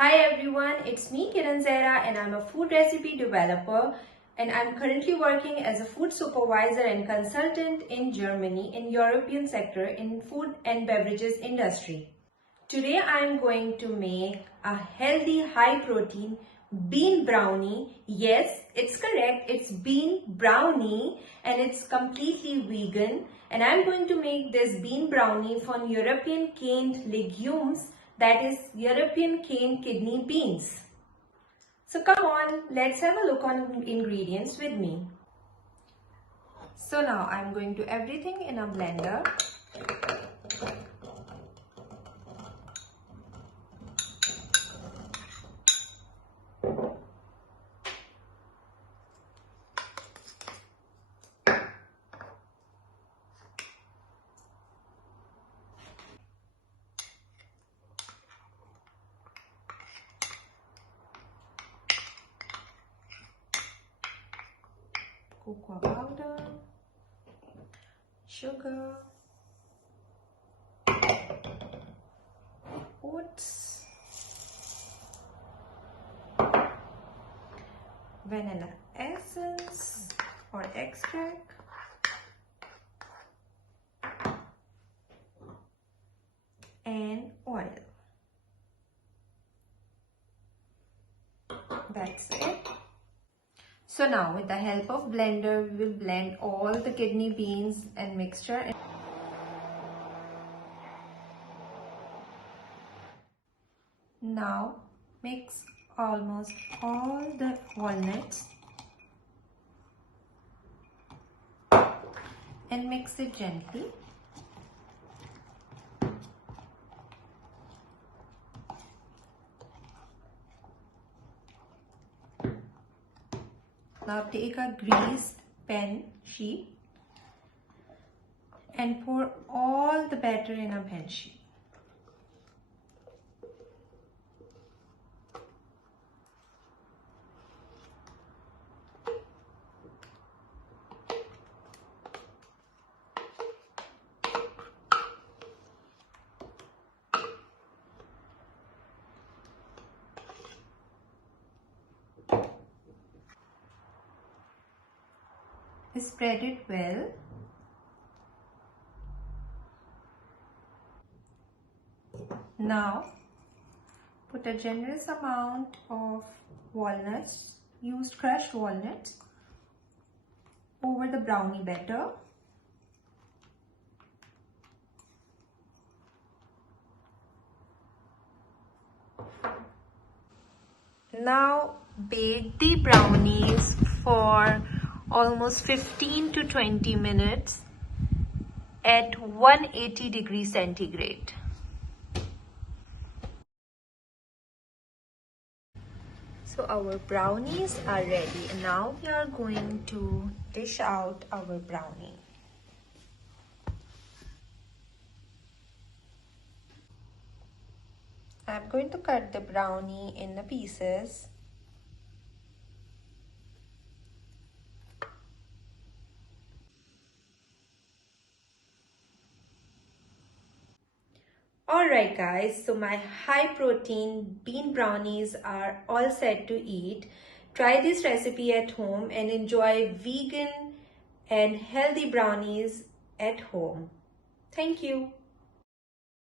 Hi everyone, it's me Kiran Zehra and I'm a food recipe developer and I'm currently working as a food supervisor and consultant in Germany in European sector in food and beverages industry. Today I'm going to make a healthy high protein bean brownie. Yes, it's correct, it's bean brownie and it's completely vegan, and I'm going to make this bean brownie from European canned legumes, that is European canned kidney beans. So come on, let's have a look on ingredients with me. So now I'm going to everything in a blender. Cocoa powder, sugar, oats, vanilla essence or extract, and oil. That's it. So now with the help of blender, we will blend all the kidney beans and mixture. Now mix almost all the walnuts and mix it gently. Now take a greased pan sheet and pour all the batter in a pan sheet. Spread it well. Now put a generous amount of walnuts, used crushed walnuts, over the brownie batter. Now bake the brownies for almost 15 to 20 minutes at 180 degrees centigrade. So our brownies are ready, and now we are going to dish out our brownie. I'm going to cut the brownie in the pieces. Alright guys, so my high protein bean brownies are all set to eat. Try this recipe at home and enjoy vegan and healthy brownies at home. Thank you.